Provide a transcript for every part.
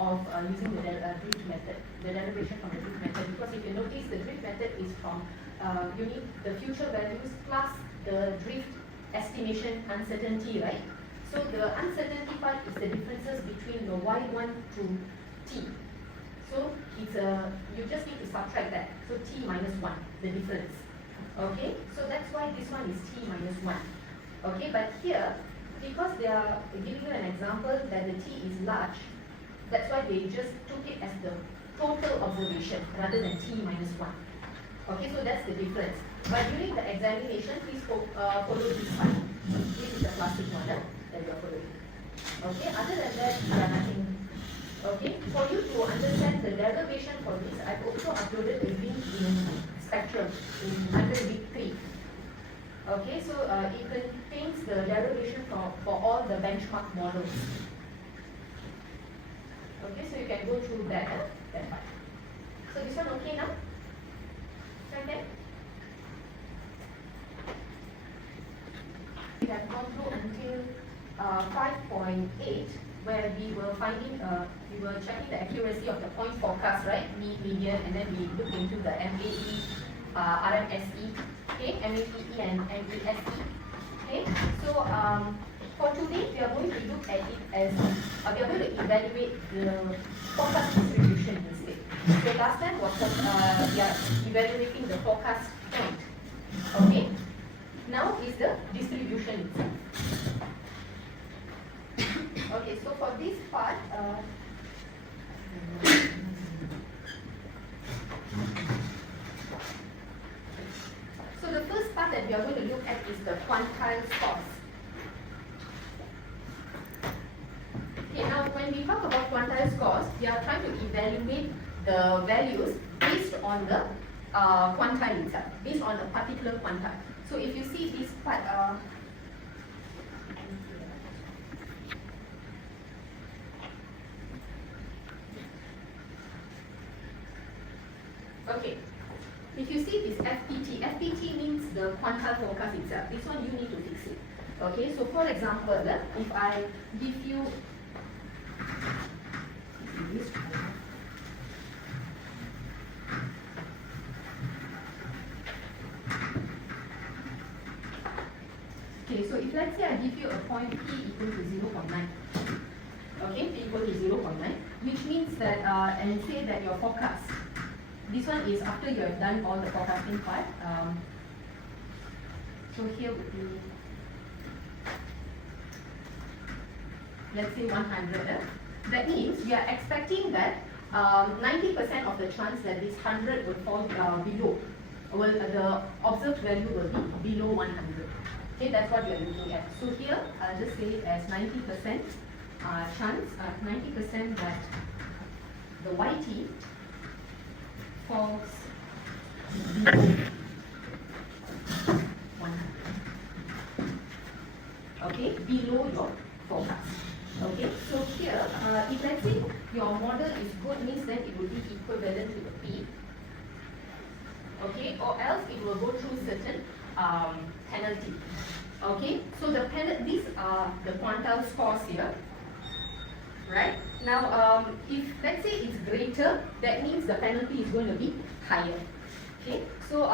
of using the drift method, the derivation from the drift method, because if you notice, the drift method is from you need the future values plus the drift estimation uncertainty, right? So the uncertainty part is the differences between the y1 to t. So it's you just need to subtract that. So t minus 1, the difference. Okay, so that's why this one is t minus 1. Okay, but here, because they are giving you an example that the t is large, that's why they just took it as the total observation rather than t minus 1. Okay, so that's the difference. But during the examination, please follow this one. This is the classic model that you are following. Okay, other than that, nothing. Okay, for you to understand the derivation for this, I've also uploaded a link in Spectrum under week 3. Okay, so it contains the derivation for all the benchmark models. Okay, so you can go through that part. So this one okay now? Okay. We have gone through until 5.8, where we were checking the accuracy of the point forecast, right? Median, and then we looked into the MAE, RMSE, okay, MAPE and MESE. Okay, so for today we are going to look at it as we are going to evaluate the forecast distribution instead. So last time was we are evaluating the forecast point. Okay, now is the distribution itself. Okay, so for this part, so the first part that we are going to look at is the quantile scores. Okay, now when we talk about quantile scores, we are trying to evaluate the values based on the quantile itself, based on a particular quantile. So if you see this part, okay, if you see this FPT means the quantile forecast itself. This one you need to fix it. Okay, so for example, if I give you okay, so if let's say I give you a point P equal to 0.9, okay, P equal to 0.9, which means that, and say that your forecast, this one is after you have done all the forecasting part. So here would be, let's say 100. That means we are expecting that 90% of the chance that this 100 will fall below, well, the observed value will be below 100. Okay, that's what we are looking at. So here, I'll just say it as 90% chance, 90% that the YT falls below 100. Okay, below your forecast. Okay, so here, if let's say your model is good, means then it will be equivalent to the P. Okay, or else it will go through certain penalty. Okay, so these are the quantile scores here. Right? Now, if let's say it's greater, that means the penalty is going to be higher. Okay, so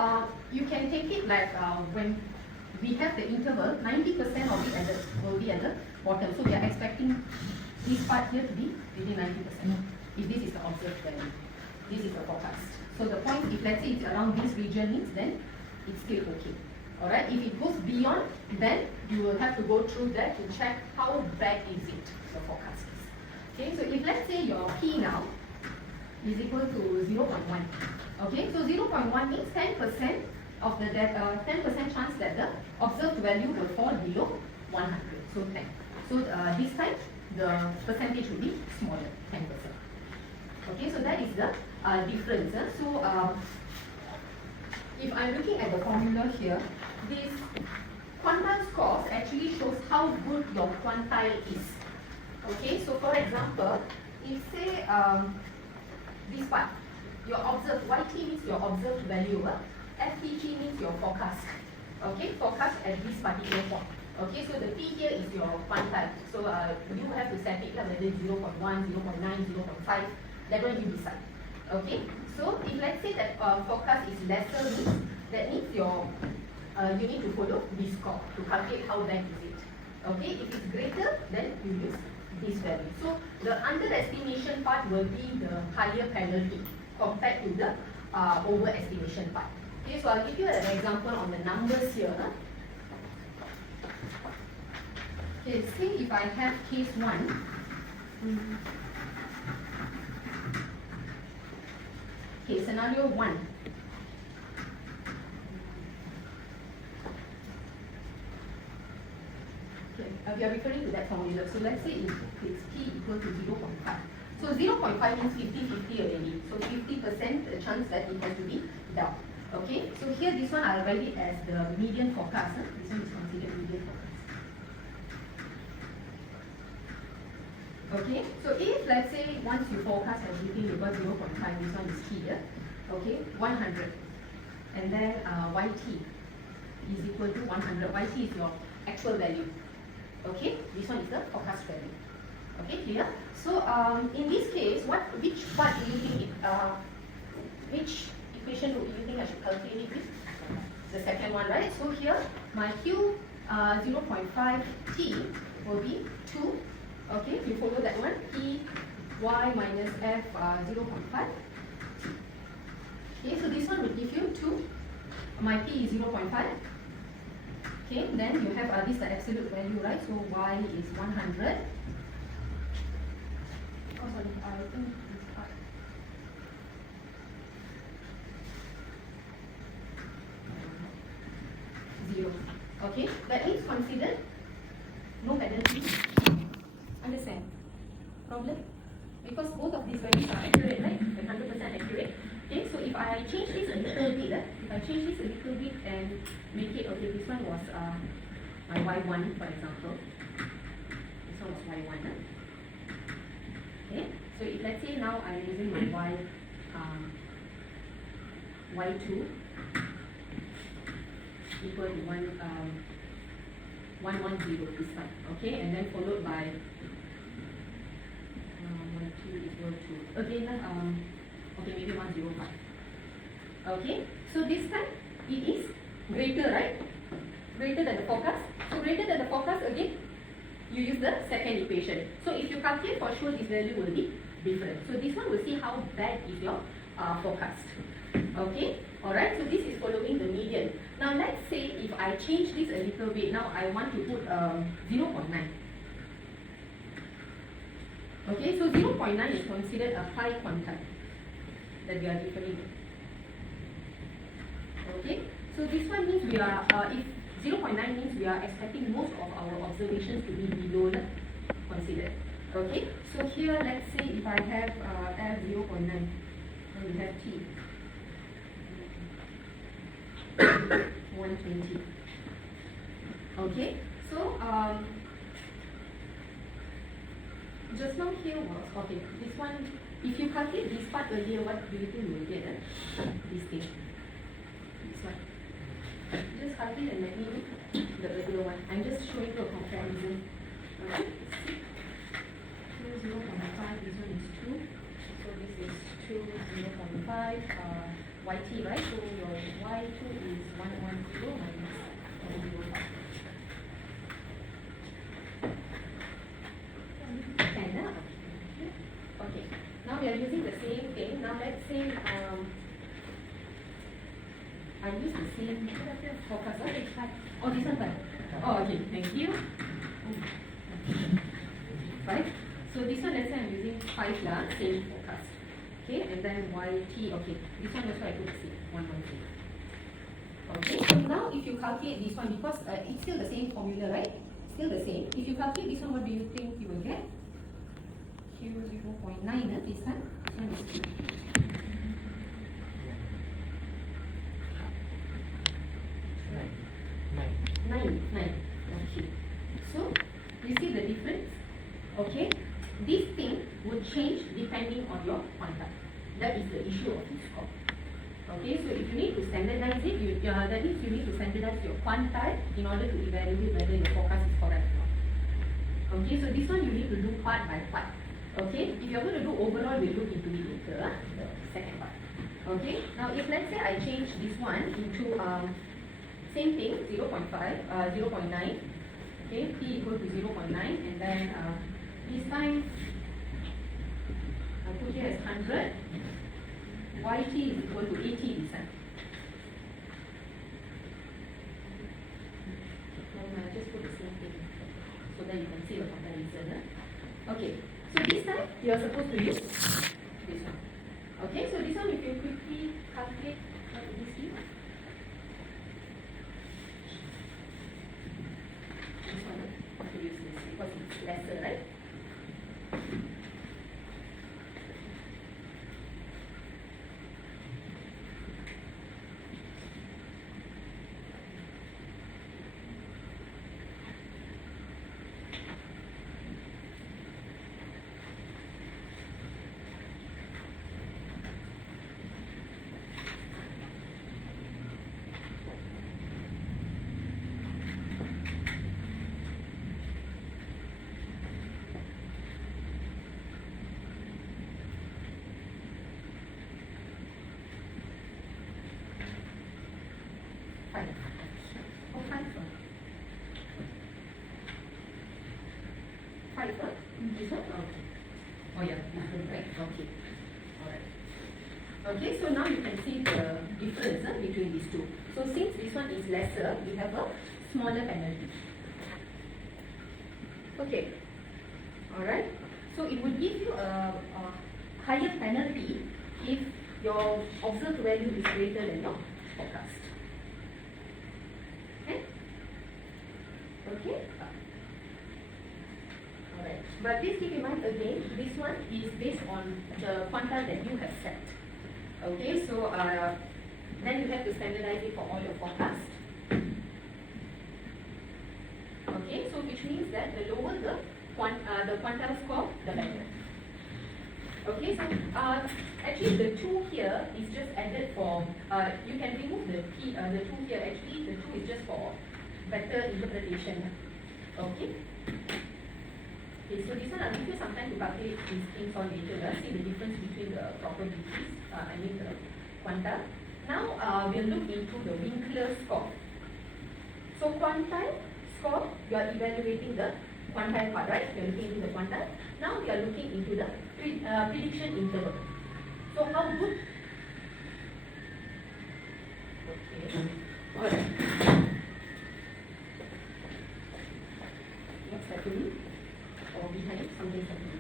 you can take it like when we have the interval, 90% of it will be at the bottom. So we are expecting this part here to be really 90%. If this is the observed value, this is the forecast. So the point, if let's say it's around this region, means then it's still okay. Alright, if it goes beyond, then you will have to go through that to check how bad is it, the forecast is. Okay, so if let's say your P now is equal to 0.1. Okay, so 0.1 means 10% of the 10% chance that the observed value will fall below 100. So 10. So this time the percentage will be smaller, 10%. Okay, so that is the difference. So if I'm looking at the formula here, this quantile scores actually shows how good your quantile is. Okay, so for example, if say this part, your observed, YT means your observed value, FPT means your forecast. Okay, forecast at this particular point. Okay, so the P here is your quantile. So you have to set it up whether 0.1, 0.9, 0.5, that one you decide. Okay, so if let's say that forecast is lesser means, that means your you need to follow this score to calculate how bad is it. Okay, if it's greater, then you use this value. So the underestimation part will be the higher penalty compared to the overestimation part. Okay, so I'll give you an example on the numbers here. Okay, say if I have case 1, okay, scenario 1. Okay, we are referring to that formula. So let's say if it's P equal to 0.5. So 0.5 means 50-50 already. So 50% chance that it has to be down. Okay, so here this one I'll write it as the median forecast. This one is considered median forecast. Okay, so if let's say once you forecast everything you got 0.5, this one is here. Okay, 100. And then YT is equal to 100. YT is your actual value. Okay, this one is the forecast value. Okay, clear? So in this case, which part do you think which equation do you think I should calculate it with? The second one, right? So here my Q 0.5T will be 2. Okay, you follow that one. P Y minus F 0.5. Okay, so this one will give you 2. My P is 0.5. Okay, then you have this the absolute value, right? So Y is 100. Oh, sorry, I think this part. Zero. Okay, that is considered no penalty. Understand? Problem? Because both of these values are accurate, right? And 100% accurate. Okay, so if I change this a little bit, if I change this a little bit and make it, okay, this one was my Y1, for example. This one was Y1. Okay, so if let's say now I'm using my Y2 equal to 110 this one, okay, and then followed by Y2 equal to again okay, maybe 105. Okay, so this time it is greater, right? Greater than the forecast. So greater than the forecast, again you use the second equation. So if you calculate, for sure this value will be different. So this one will see how bad is your forecast. Okay, alright, so this is following the median. Now let's say if I change this a little bit, now I want to put 0.9. Okay, so 0.9 is considered a high quantile that we are referring to. Okay, so this one means we are, if 0.9 means we are expecting most of our observations to be below the considered. Okay, so here let's say if I have F 0.9, then we have T 120. Okay, so just now here was, okay, this one, if you calculate this part earlier, what do you think you will get? This thing. This one. Just calculate and let me know the earlier one. I'm just showing you a comparison. Okay, see. 2, 0.5, this one is 2. So this is 2, 0.5, YT, right? So your Y2 is 110 minus 105. Okay, now we are using the same thing. Now let's say I use the same focus. Okay, oh, this one. Oh, okay, thank you. Right? So this one, let's say I'm using 5 same focus. Okay, and then YT, okay. This one also I put the same, 110. Okay, so now if you calculate this one, because it's still the same formula, right? Still the same. If you calculate this one, what do you think you will get? Q 0.9, this one is 2. 9. Okay. So you see the difference? Okay. This thing will change depending on your quantile. That is the issue of this score. Okay, so if you need to standardize it, that means you need to standardize your quantile in order to evaluate whether your forecast is correct or not. Okay, so this one you need to do part by part. Okay, if you're going to do overall, we'll look into it later, the second part. Okay, now if let's say I change this one into same thing, 0.5, 0.9, okay, P equal to 0.9, and then this time I put here as 100, YT is equal to 80 this time. Just put the same thing so that you can see the comparison. Okay, so this time you are supposed to use this one. Okay, so this one if you quickly calculate what will this give? This one, have to use this because it's lesser, right? This one? Okay. Oh yeah, right. Okay. Alright. Okay, so now you can see the difference between these two. So since this one is lesser, we have a smaller penalty. Okay. Alright. So it would give you a higher penalty if your observed value is greater than your forecast. Okay? Okay? Alright. But please keep in mind again, this one is based on the quantile that you have set. Okay, so then you have to standardize it for all your forecasts. Okay, so which means that the lower the quantile score, the better. Okay, so actually the 2 here is just added for, you can remove the 2 here, actually the 2 is just for better interpretation. Okay? Okay, so this one I'll give you some time to calculate these things on later, see the difference between the probabilities, the quantile. Now we'll look into the Winkler score. So quantile score, you are evaluating the quantile part, right? You are looking into the quantile. Now we are looking into the prediction interval. So how good? Okay. Alright. What's happening? Or behind something happening.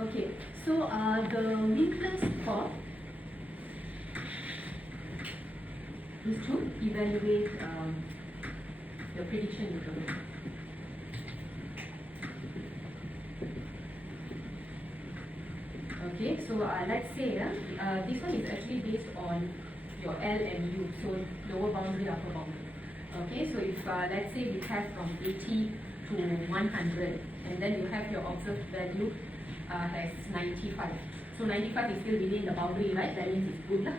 Okay, so the Winkler score is to evaluate the prediction interval. Okay, so let's say this one is actually based on your L and U, so lower boundary, upper boundary. Okay, so if let's say we have from 80 to 100, and then you have your observed value has 95. So 95 is still within the boundary, right? That means it's good, lah.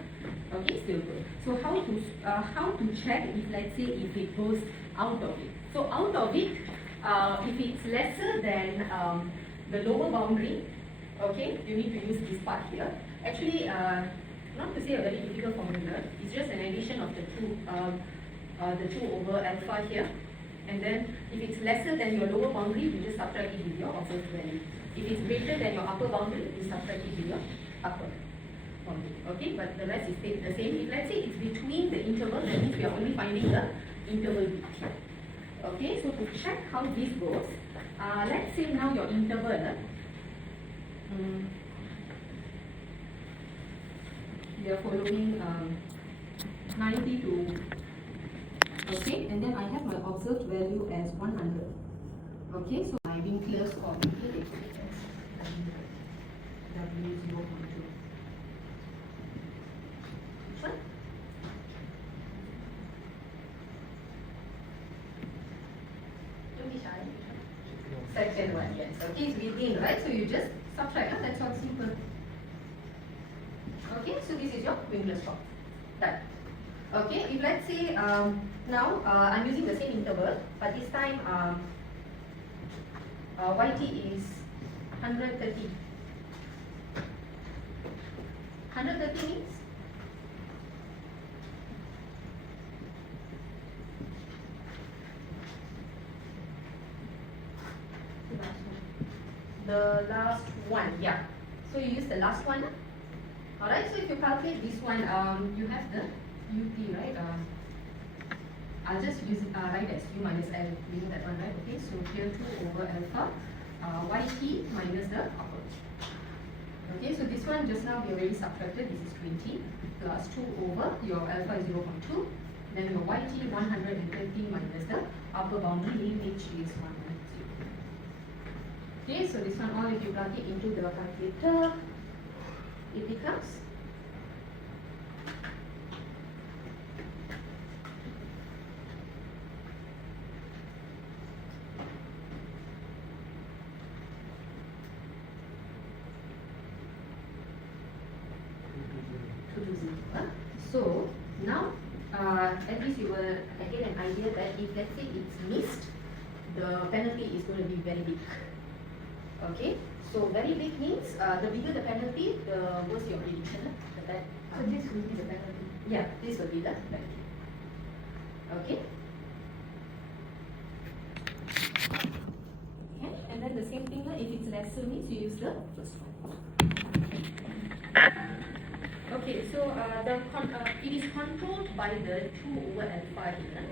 Okay, still good. So how to check if let's say if it goes out of it? So out of it, if it's lesser than the lower boundary, okay, you need to use this part here. Actually, not to say a very difficult formula, it's just an addition of the 2 over alpha here. And then if it's lesser than your lower boundary, you just subtract it with your observed value. If it's greater than your upper boundary, you subtract it with your upper boundary. Okay, but the rest is the same. If let's say it's between the interval, that means we are only finding the interval width here. Okay, so to check how this goes, let's say now your interval, we are following 90 to, okay, and then I have my observed value as 100. Okay, so my Winkler score, W0.2. Which one? Second one, yes. Okay, it's within, right? So you just subtract, that's all simple. Okay, so this is your wingless top. Done. Okay, if let's say now I'm using the same interval, but this time YT is 130. 130 means the last one, yeah. So you use the last one. Alright, so if you calculate this one, you have the UP, right? I'll just use write as U minus L, using that one, right? Okay, so here 2 over alpha, YT minus the upper. Okay, so this one just now we already subtracted, this is 20 plus 2 over your alpha is 0.2, then your YT 130 minus the upper boundary limit is 190. Okay, so this one all if you plug it into the calculator, it becomes 220. So now at least you will get an idea that if let's say it's missed, the penalty is going to be very big. Okay, so very big means the bigger the penalty, the worse your prediction. So this will be the penalty. Yeah, this will be the penalty. Okay. Okay, and then the same thing, if it's lesser means you use the first one. Okay, so it is controlled by the 2 over alpha here.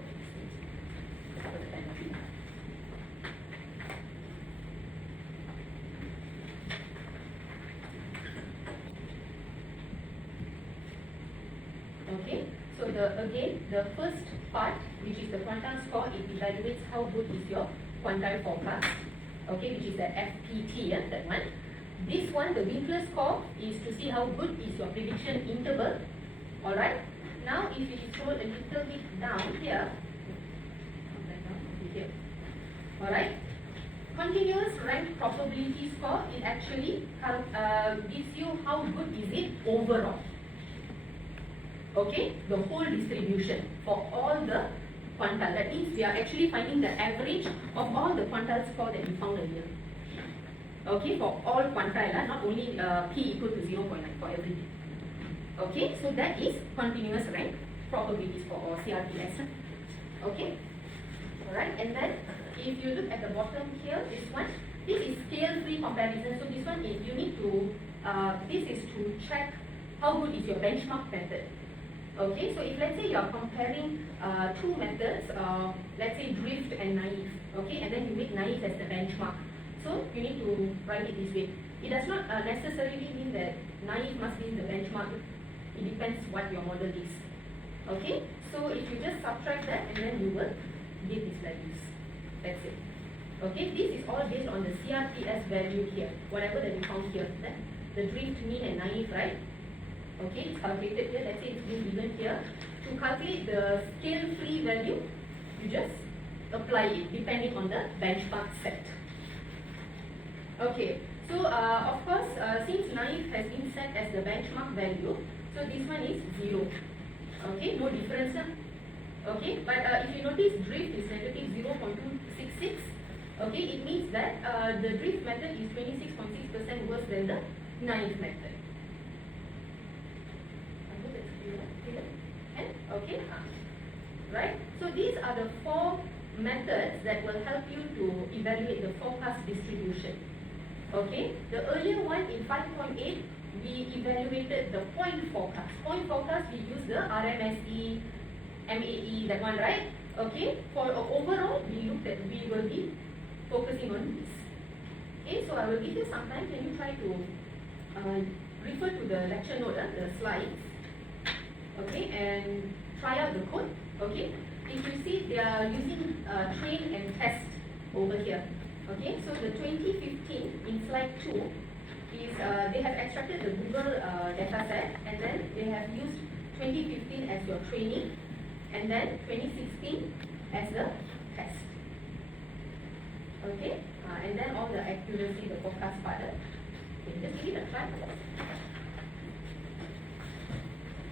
For the penalty. Okay, so again the first part, which is the quantile score, it evaluates how good is your quantile forecast. Okay, which is the FPT, that one. This one, the Winkler score, is to see how good is your prediction interval. Alright. Now if you scroll a little bit down here. Alright. Continuous rank probability score, it actually gives you how good is it overall. Okay, the whole distribution for all the quantile. That means we are actually finding the average of all the quantile score that we found earlier. Okay, for all quantile, not only P equal to 0.9 for everything. Okay, so that is continuous rank probability score or CRPS. Okay, alright, and then if you look at the bottom here, this one, this is scale-free comparison. So this one is you need to, this is to check how good is your benchmark method. Okay, so if let's say you are comparing two methods, let's say drift and naive, okay, and then you make naive as the benchmark. So you need to write it this way. It does not necessarily mean that naive must be the benchmark. It depends what your model is. Okay, so if you just subtract that and then you will get these values. That's it. Okay, this is all based on the CRPS value here, whatever that you found here. The drift, mean and naive, right? Okay, it's calculated here. Let's say it's been given here. To calculate the scale-free value, you just apply it depending on the benchmark set. Okay, so of course, since naive has been set as the benchmark value, so this one is 0. Okay, no difference. Okay, but if you notice drift is negative 0.266. Okay, it means that the drift method is 26.6% worse than the naive method. Okay, right? So these are the 4 methods that will help you to evaluate the forecast distribution. Okay, the earlier one in 5.8, we evaluated the point forecast. Point forecast, we use the RMSE, MAE, that one, right? Okay, for overall, we will be focusing on this. Okay, so I will give you some time. Can you try to refer to the lecture note, the slides? Okay, and try out the code. Okay, if you see they are using train and test over here. Okay, so the 2015 in slide 2 is they have extracted the Google data set, and then they have used 2015 as your training and then 2016 as the test. Okay, and then all the accuracy, the forecast part. Okay, just give it a try.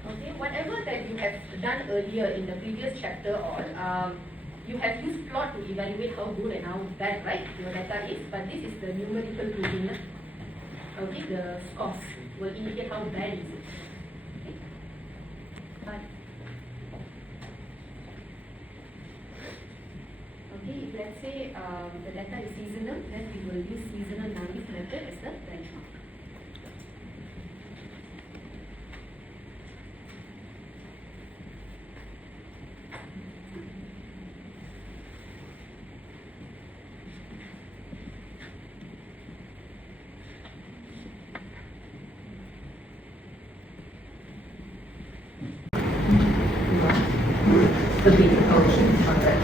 Okay, whatever that you have done earlier in the previous chapter or you have used plot to evaluate how good and how bad, right, your data is, but this is the numerical proving. Okay, the scores will indicate how bad is it. Okay. Bye. Okay, if let's say the data is seasonal, then we will use seasonal naive method as the benchmark. The big function on that.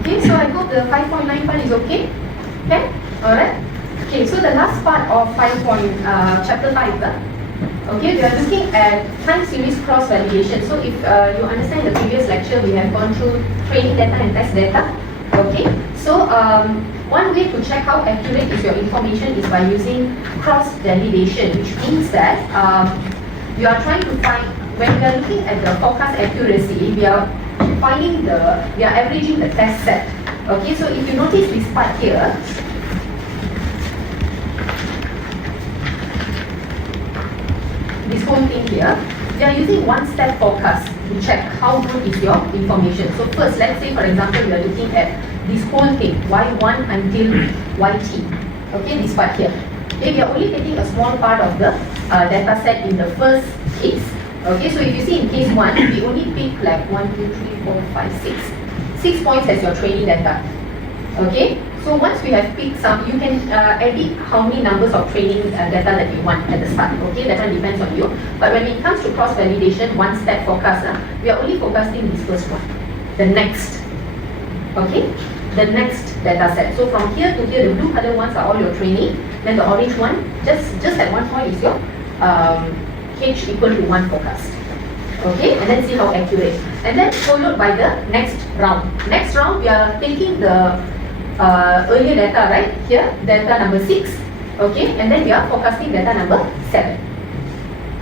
Okay, so I hope the 5.9 part is okay. Okay, alright. Okay, so the last part of chapter 5. Okay, we are looking at time series cross validation. So if you understand the previous lecture, we have gone through training data and test data. Okay, so one way to check how accurate is your information is by using cross validation, which means that you are trying to find, when we are looking at the forecast accuracy, we are averaging the test set. Okay, so if you notice this part here, this whole thing here, we are using one-step forecast to check how good is your information. So first, let's say for example, we are looking at this whole thing, y1 until yt. Okay, this part here. Okay, we are only taking a small part of the data set in the first case. Okay, so if you see in case 1, we only pick like 1, 2, 3, 4, 5, 6. 6 points as your training data. Okay, so once we have picked some, you can edit how many numbers of training data that you want at the start. Okay, that one depends on you. But when it comes to cross validation, one step forecast, we are only forecasting this first one, the next. Okay, the next data set. So from here to here, the blue color ones are all your training. Then the orange one, just at one point is your H equal to 1 forecast. Okay, and then see how accurate. And then followed by the next round. Next round, we are taking the earlier data, right? Here, data number 6. Okay, and then we are forecasting data number 7.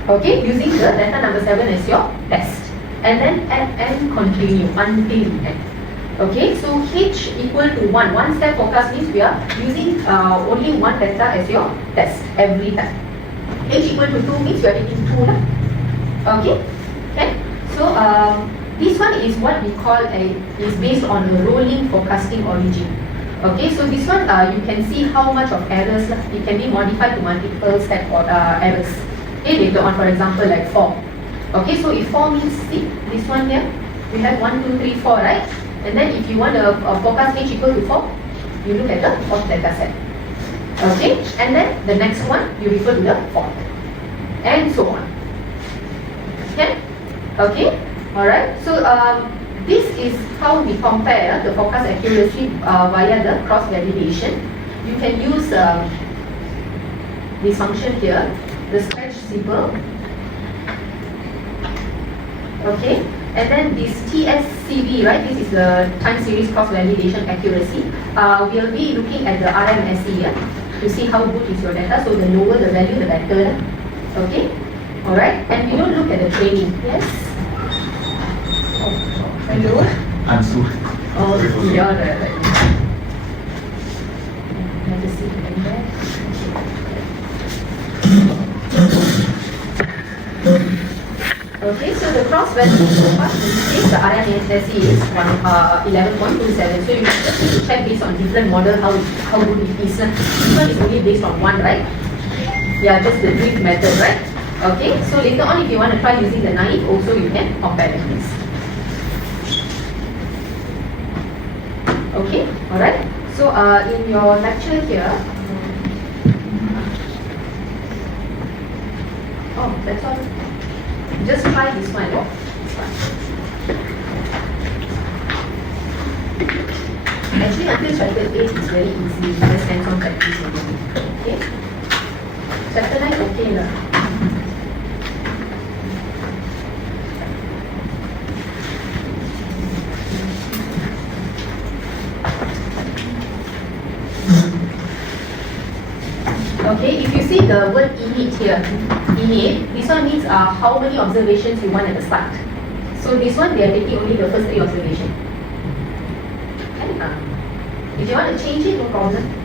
Okay, using the data number 7 as your test. And then add and continue until end. Okay, so H equal to 1. One step forecast means we are using only one data as your test every time. H equal to 2 means you are taking 2. Okay, okay. So this one is what we call is based on a rolling forecasting origin. Okay, so this one you can see how much of errors it can be modified to multiple step errors. Okay, later on, for example, like 4. Okay, so if 4 means, see this one here, we have 1, 2, 3, 4, right? And then if you want a forecast H equal to 4, you look at the fourth data set. Okay, and then the next one, you refer to the fourth. And so on. Okay, okay, alright. So this is how we compare the forecast accuracy via the cross validation. You can use this function here, the stretch symbol. Okay, and then this TSCV, right? This is the time series cross validation accuracy. We'll be looking at the RMSE here to see how good is your data. So the lower the value, the better. Okay, all right. And we don't look at the training. Yes. Oh, hello. I'm Su. Oh, you're right. Let us see in there. Okay, so the cross validation part is the RMSE is 11.27. So you just need to check based on different model how good it is. This one is only based on one, right? Yeah, just the drift method, right? Okay, so later on if you want to try using the naive, also you can compare like this. Okay, alright. So in your lecture here, oh, that's all. Just try this one. Oh, this one. Actually, until chapter 8 is very easy. Just hands-on practice. Okay. Chapter 9, okay lah. Okay, if you see the word init here, init, this one means how many observations you want at the start. So this one they are taking only the first 3 observations. And, if you want to change it, no problem.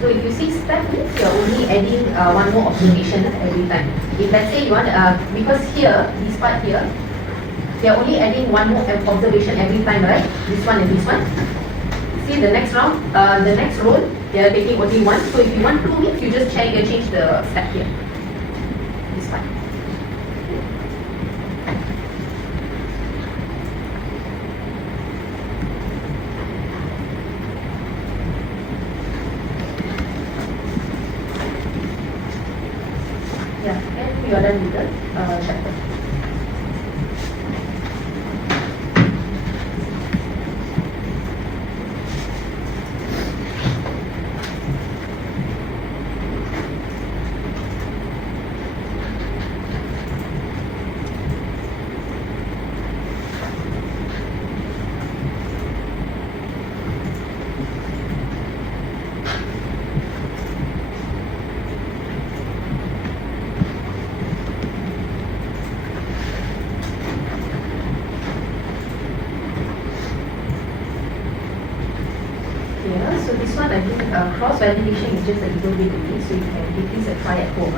So if you see step means you're only adding one more observation every time. If let's say you want, because here, this part here, you're only adding one more observation every time, right? This one and this one. See the next round, the next row, they are taking only one. So if you want 2 means you just change the step here. This one. Yeah, and we are done with the chapter. Yeah, so this one I think cross validation is just a little bit easy, so you can give this a try at home.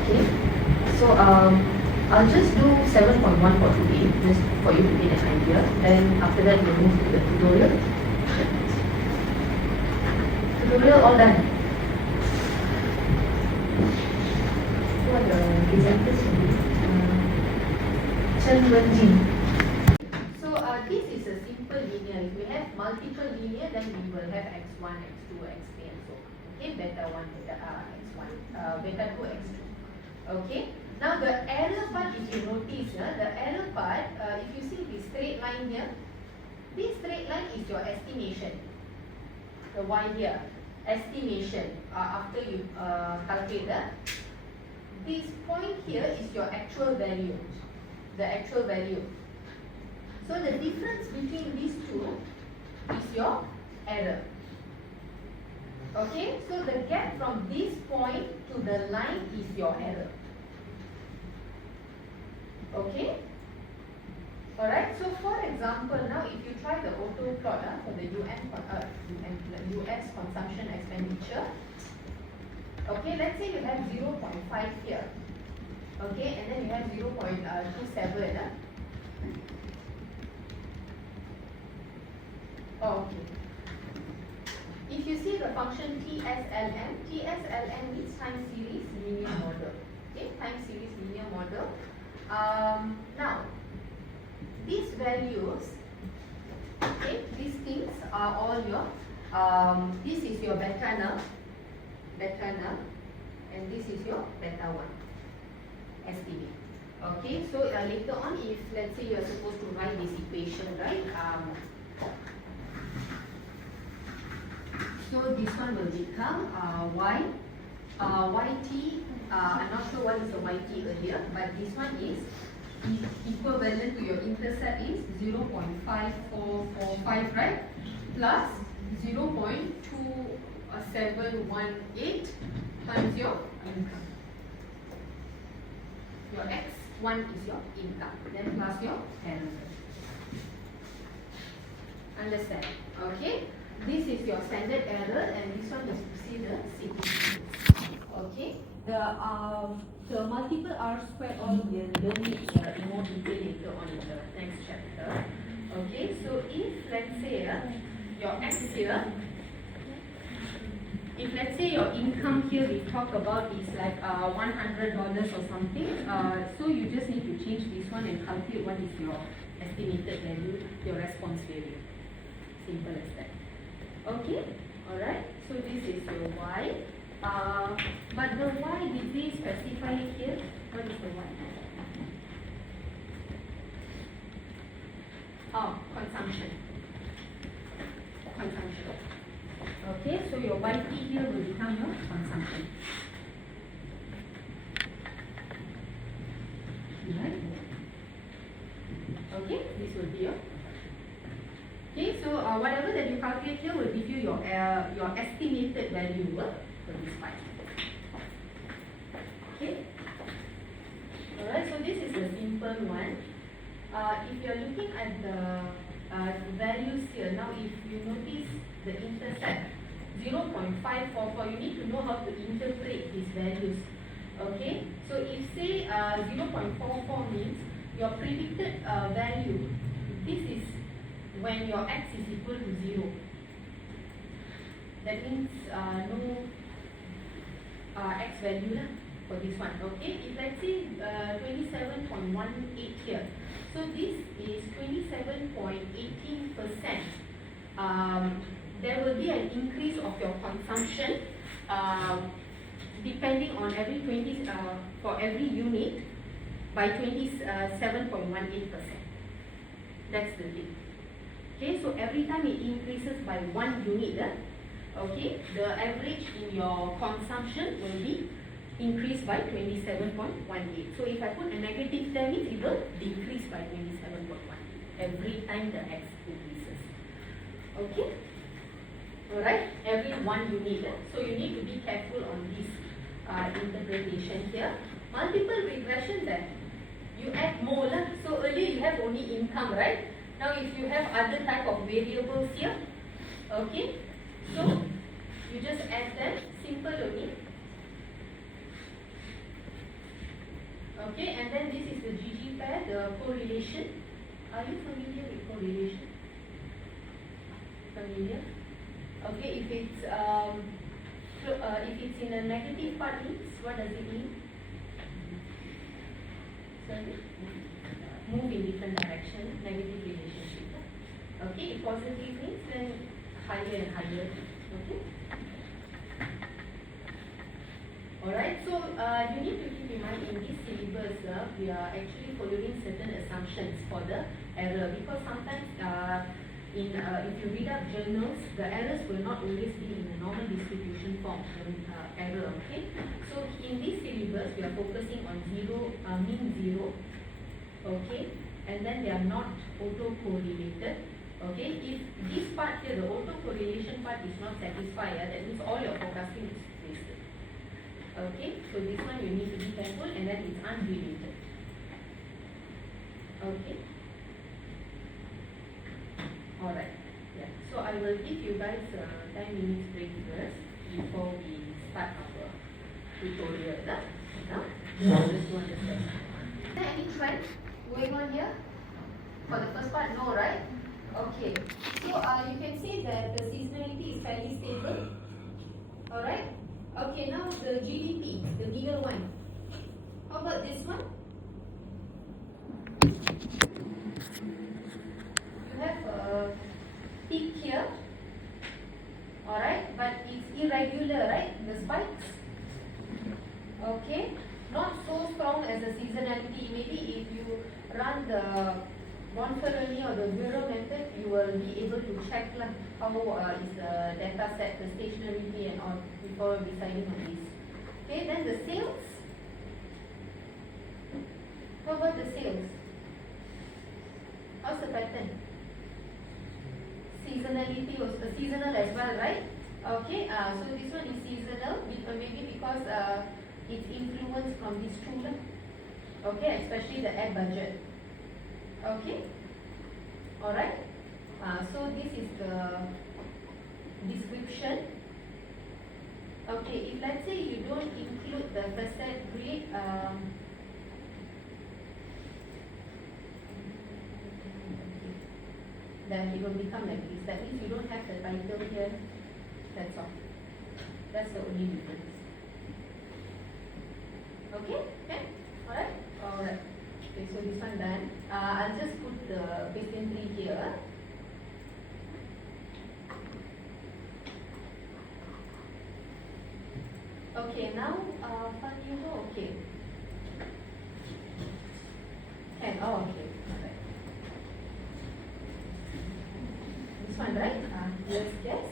Okay, so I'll just do 7.1 for today, just for you to get an idea. Then after that we'll move to the tutorial. Tutorial all done. What the presenters will be? Chen Wenjin. So this is a simple linear. If we have multiple linear, then we will have x1, x2, xn, and so on. Okay, beta 1, beta x1, beta 2, x2. Okay. Now the error part, if you notice, the error part, if you see this straight line here, this straight line is your estimation. The y here, estimation after you calculate this point here is your actual value, the actual value. So the difference between these two is your error. Okay, so the gap from this point to the line is your error. Okay, alright, so for example, now if you try the auto plot for the US consumption expenditure, okay, let's say you have 0.5 here, okay, and then you have 0.27. Okay. If you see the function TSLM means time series linear model. Okay, time series linear model. Now, these values, okay, these things are all your, this is your beta null, and this is your beta 1 estimate. Okay, so later on, if let's say you are supposed to write this equation, right? So this one will become yt, I'm not sure what is the yt earlier, but this one is equivalent to your intercept is 0.5445, right? Plus 0.2718 times your income. Your x1 is your income, then plus your error. Understand? Okay? This is your standard error, and this one is to see the CPC. Okay, the multiple R square all will learn it in more detail later on in the next chapter. Okay, so if let's say your X here, if let's say your income here we talk about is like $100 or something, so you just need to change this one and calculate what is your estimated value, your response value. Simple as that. Okay, alright, so this is your Y. But the Y, did we specify it here? What is the Y? Oh, consumption. Okay, so your YP here will become your consumption. whatever that you calculate here will give you your estimated value for this part. Okay. Alright, so this is the simple one. If you are looking at the values here, now if you notice the intercept 0.544, you need to know how to interpret these values. Okay, so if say 0.44 means your predicted value, this is when your x is equal to 0. That means no x value lah for this one. Okay, if let's say 27.18 here, so this is 27.18%. There will be an increase of your consumption depending on every 20 for every unit by 27.18%. That's the thing. Okay, so every time it increases by 1 unit, okay, the average in your consumption will be increased by 27.18. So if I put a negative there, means it will decrease by 27.18 every time the x increases. Okay. Alright, every 1 unit. So you need to be careful on this interpretation here. Multiple regression then, you add more lah. So earlier you have only income, right? Now if you have other type of variables here, okay, so you just add them, simple only. Okay, and then this is the GG pair, the correlation. Are you familiar with correlation? Familiar? Okay, if it's in a negative part means, what does it mean? Sorry? Move in different direction, negative relationship. Okay, if positive means then higher and higher. Okay. Alright, so you need to keep in mind in this syllabus, we are actually following certain assumptions for the error, because sometimes if you read up journals, the errors will not always be in the normal distribution form, error, okay? So in this syllabus, we are focusing on mean zero, okay? And then they are not auto-correlated, okay? If this part here, the auto-correlation part is not satisfied, that means all your forecasting is wasted. Okay, so this one you need to be careful, and then it's unrelated. Okay. Alright. Yeah. So I will give you guys 10 minutes break first before we start our tutorial. Just to understand. Is there any trend going on here? For the first part, no, right? Okay. So you can see that the seasonality is fairly stable. Alright. Okay, now the GDP, the bigger one. How about this one? You have a peak here. Alright, but it's irregular, right? The spikes. Okay, not so strong as the seasonality. Maybe if you run the Monferroni or the Bureau method, you will be able to check how is the data set, the stationarity and all before deciding on this. Okay, then the sales. How about the sales? How's the pattern? Seasonality was seasonal as well, right? Okay, so this one is seasonal, maybe because it's influenced from this tool. Okay, especially the ad budget. Okay, alright. So this is the description. Okay, if let's say you don't include the percent grade, then it will become like this. That means you don't have the title here. That's all. That's the only difference. Okay? Okay? Alright? Alright. Okay, so this one done. I'll just put the question 3 here. Okay, now Fun Hugo, okay. And oh, okay. Alright. This one, right? Let's guess.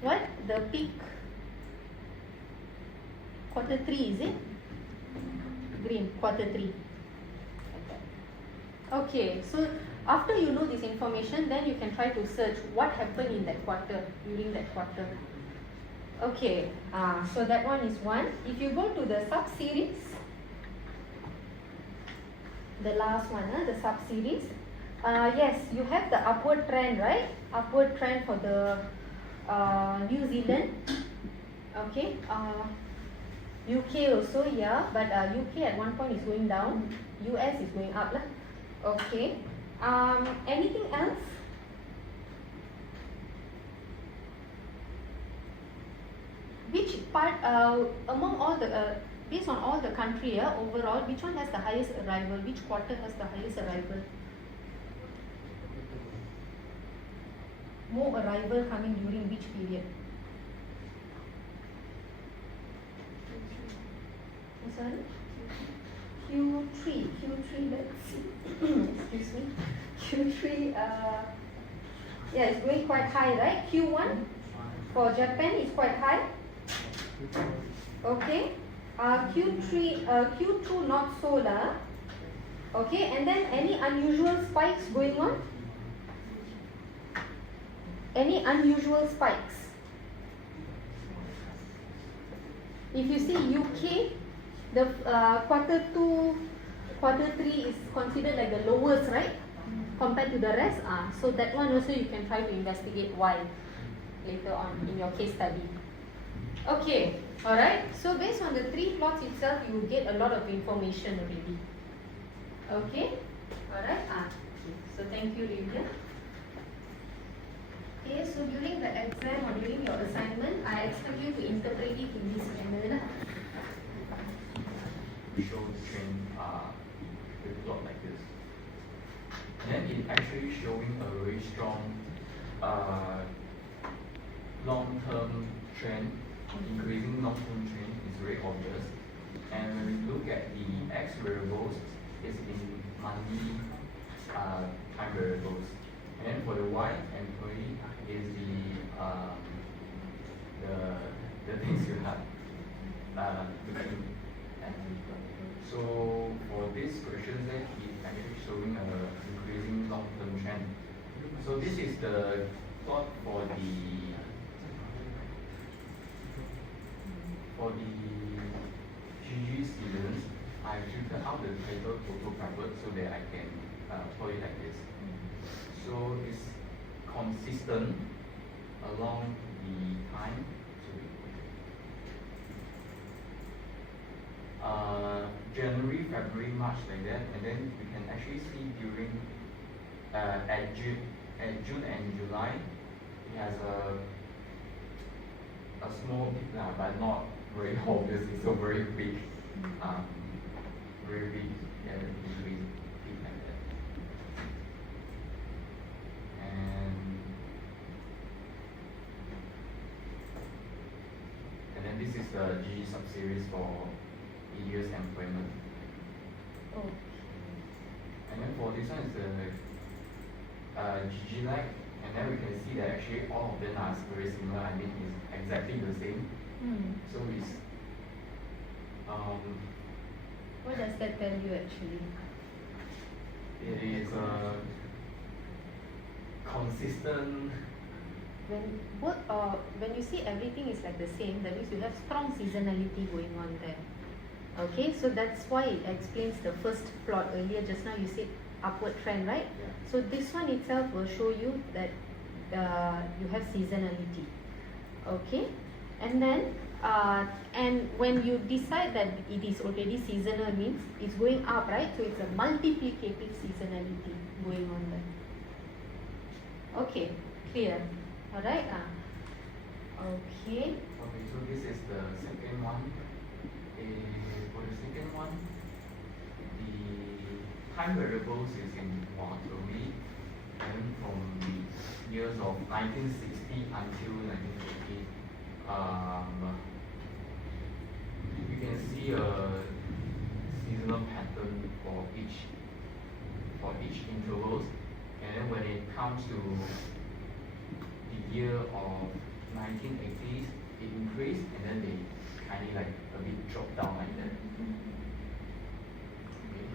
What? The quarter 3, is it? Green, quarter 3. Okay, so after you know this information, then you can try to search what happened in that quarter, during that quarter. Okay, so that one is one. If you go to the sub-series, the last one, the sub-series, yes, you have the upward trend, right? Upward trend for the New Zealand. Okay, UK also, yeah, but UK at one point is going down, US is going up lah. Okay, anything else? Which part, among all the, based on all the country, overall, which one has the highest arrival? Which quarter has the highest arrival? More arrival coming during which period? Sorry? Q3, let's see. Excuse me. Q3, yeah, it's going quite high, right? Q1 for Japan is quite high. Okay. Q2 not so lah. Okay, and then any unusual spikes going on? Any unusual spikes? If you see UK, the quarter 2, quarter 3 is considered like the lowest, right? Compared to the rest. So that one also you can try to investigate why later on in your case study. Okay, alright. So based on the 3 plots itself, you will get a lot of information already. Okay, alright. So thank you, Livia. Okay, so during the exam or during your assignment, I expect you to interpret it in this manner. Show the trend with a plot like this. Then it actually showing a very strong long-term trend, increasing long-term trend is very obvious. And when we look at the x variables, it's in monthly time variables. And then for the y employee is the things you have between. So for this question, then it's actually showing a increasing long-term trend. So this is the plot for the GG seasons. I filtered out the title total private so that I can plot it like this. So it's consistent along the time. January, February, March like that, and then we can actually see during at June and July, it has a small peak but not very obvious. It's a very big, very big, big peak like that. And then this is the GG subseries for years employment. Okay. And then for this one is the GG like, and then we can see that actually all of them are very similar. I mean, it's exactly the same. So it's what does that tell you actually? It is consistent. When you see everything is like the same, that means you have strong seasonality going on there. Okay, so that's why it explains the first plot earlier. Just now you said upward trend, right? Yeah. So this one itself will show you that you have seasonality. Okay, and then and when you decide that it is already seasonal, means it's going up, right? So it's a multiplicative seasonality going on there. Okay, clear. All right. Okay. Okay, so this is the second one. For the second one, the time variables is in quarterly, and from the years of 1960 until 1980, you can see a seasonal pattern for each intervals, and then when it comes to the year of 1980s, it increased, and then they kind of like a bit drop down like that. Okay.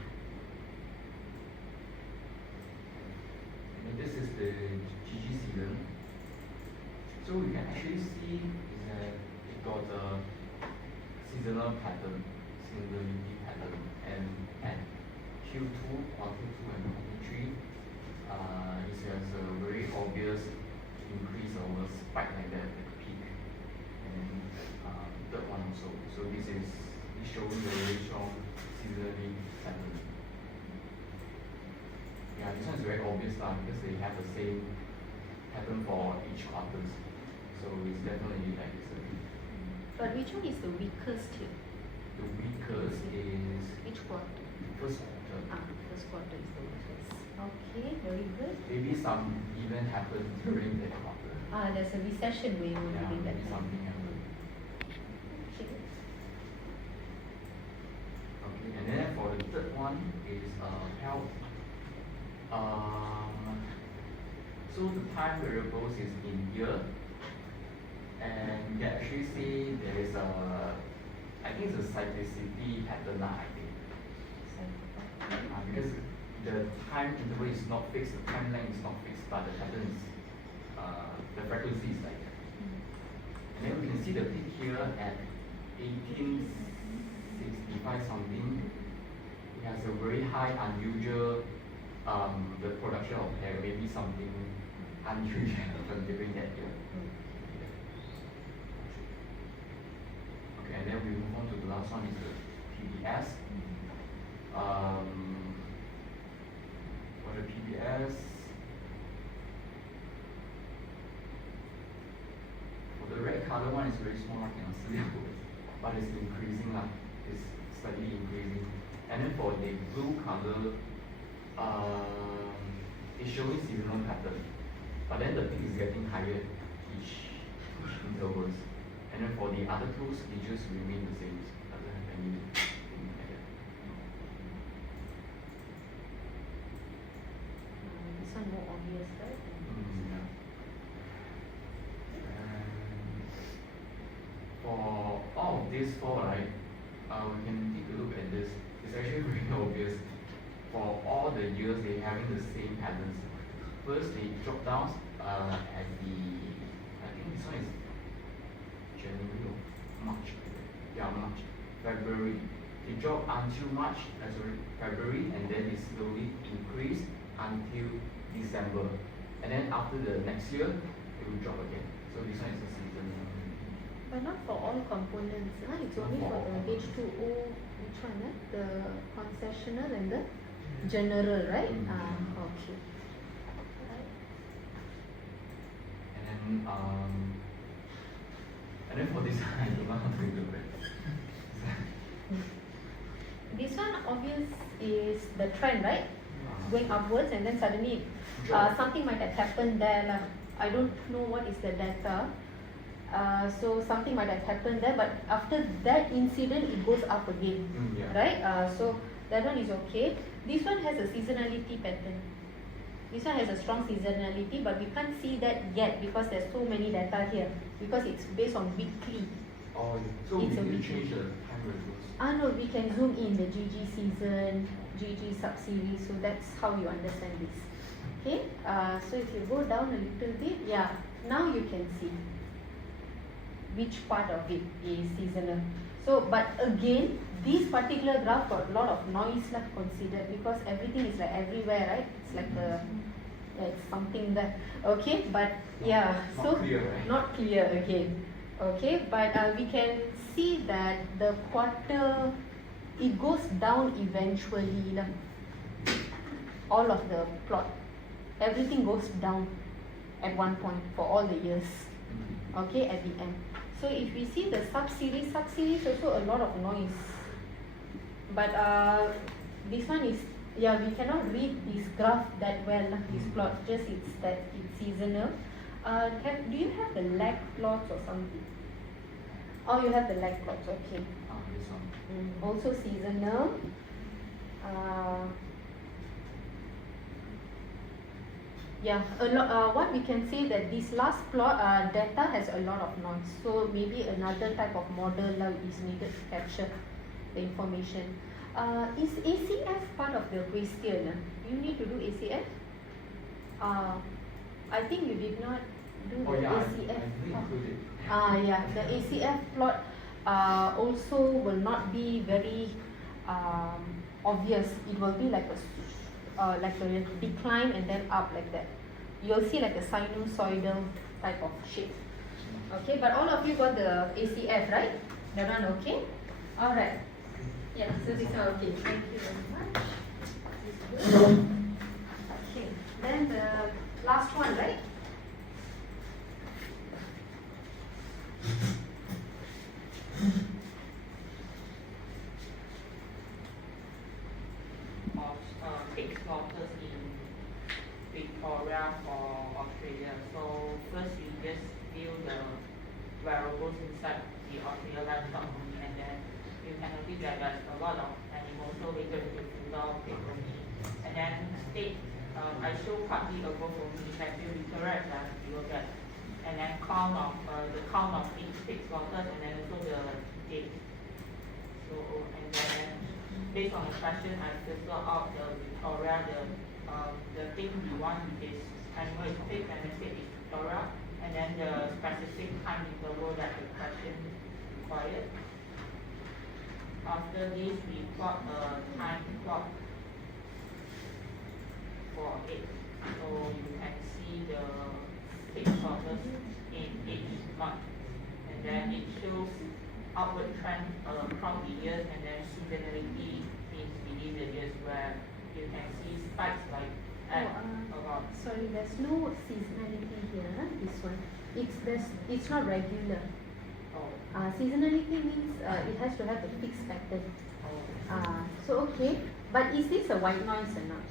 And this is the GG season. So we can actually see is that it got a seasonal pattern, seasonality pattern, and at Q2, quarter 2 and quarter 3, it has a very obvious increase or a spike like that at the peak. And third one also. So this is showing a very strong seasonality pattern. Yeah, this one is very obvious now because they have the same pattern for each quarters. So it's definitely like this. But which one is the weakest here? The weakest is Which quarter? first quarter. First quarter is the weakest. Okay, very good. Maybe some event happened during that quarter. There's a recession going on Yeah, during that maybe time. something happened. Okay. Okay, and then for the third one is health. So the time variables is in year, and you can actually see there is a, I think it's a cyclicity pattern now, I think. Because the time interval is not fixed, the time length is not fixed, but the pattern is, the frequency is like that. And then we can see the peak here at 1865 something. It has a very high unusual, the production of hair, maybe something unusual happened during that year. Okay, and then we move on to the last one is the PBS. For the PBS, for the red color one is very small, I cannot see it, but it's increasing lah. It's slightly increasing. And then for the blue color, it's showing seasonal pattern, but then the peak is getting higher each intervals. And then for the other two, it just remain the same. Doesn't have anything like that. This one more obvious, right? Yeah. And for all of these four, right, we can take a look at this. It's actually very obvious. For all the years, they're having the same patterns. First, they drop down at the, I think this one is January or March. Yeah, March. February. They drop until March, February, and then they slowly increase until December. And then after the next year, it will drop again. So this one is a season. But not for all components. It's only Not for for all the H2O, which one? The concessional and the general, right? Okay. And then for this one, I don't know how to do it. This one obvious is the trend, right? Going upwards, and then suddenly something might have happened there lah. I don't know what is the data. So something might have happened there, but after that incident, it goes up again, Yeah. right? So that one is okay. This one has a seasonality pattern. This one has a strong seasonality, but we can't see that yet because there's so many data here. Because it's based on weekly. Oh, so It's we a can weekly. change the time variables. No, we can zoom in the GG season, GG sub-series, so that's how you understand this. Okay, so if you go down a little bit, yeah, now you can see which part of it is seasonal. So, but again, this particular graph got a lot of noise like considered because everything is like everywhere, right? It's like it's something that, okay, but yeah, Not so clear, right? not clear again. Okay, but we can see that the quarter, it goes down eventually lah. All of the plot, everything goes down at one point for all the years, okay, at the end. So if we see the sub-series also a lot of noise, but this one is, yeah, we cannot read this graph that well lah, this plot, just it's that it's seasonal. Do you have the lag plots or something? Oh, you have the lag plots, okay. This one. Also seasonal. Yeah, a lot. What we can say that this last plot data has a lot of noise. So maybe another type of model is needed to capture the information. Is ACF part of the question? You need to do ACF. I think you did not do Oh the yeah, ACF. I didn't include it. Yeah, the ACF plot also will not be very obvious. It will be like a decline and then up like that. You'll see like a sinusoidal type of shape. Okay, but all of you got the ACF, right? That one okay? All right. Yeah, so this one okay. Thank you very much. Okay, then the last one, right? Of pig slaughters in Victoria for Australia. So first you just view the variables inside the Australia laptop, and then you can notice that there's a lot of animals, so later you can fill out pig only. And then state, I show partly above only, have you correct that you will get, and then count of the count of each pig slaughters, and then also the date. So and then based on the question, I filter out the Victoria, the thing we want is animal is pig and the state is Victoria, and then the specific time interval that the question required. After this, we plot a time plot for it. So you can see the pig slaughters in each month, and then it shows upward trend across the years, and then seasonality in within the years, where you can see spikes like at about. Sorry, there's no seasonality here. This one, it's not regular. Oh, Seasonality means it has to have a fixed pattern. oh, So okay, but is this a white noise or not?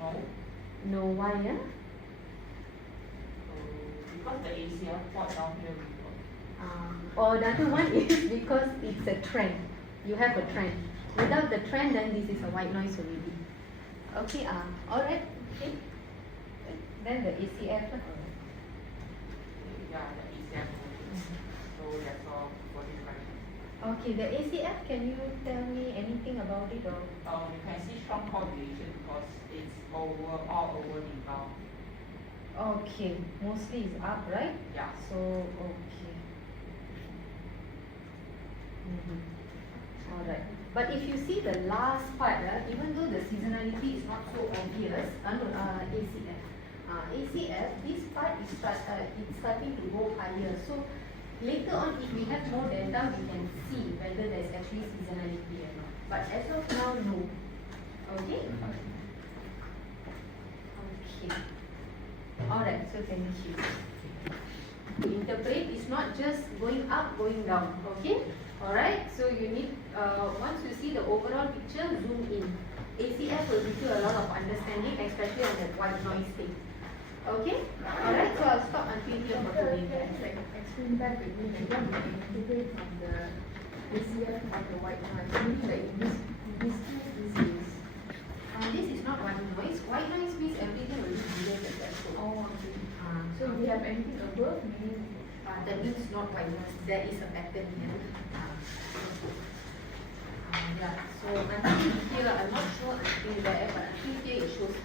no. No, why? Yeah. Because the ACL plot down here we got. Or the other one is because it's a trend. You have a trend. Without the trend, then this is a white noise already. Okay. All right. Okay. Then the ACF. Yeah, the ACL. So that's all for this question. Okay, the ACF. Can you tell me anything about it or? You can see strong correlation because it's all over the bound. Okay, mostly is up, right? Yeah. So okay. All right. But if you see the last part, even though the seasonality is not so obvious, ACF. ACF, this part is it's starting to go higher. So later on, if we have more data, we can see whether there's actually seasonality or not. But as of now, no. Okay. Okay. All right. So thank you. To interpret is not just going up, going down. Okay. All right. So you need once you see the overall picture, zoom in. ACF will give you a lot of understanding, especially on that white noise thing. Okay. All right. So I'll stop until here for today. Like explain back again, like what we can integrate from the ACF of the white noise. Maybe like in this case, This is not white noise. White noise means everything will be below the threshold. oh, okay. So if we have anything above, meaning That means not white noise. There is a pattern here. Yeah. So until here, I'm not sure until there, but until here it shows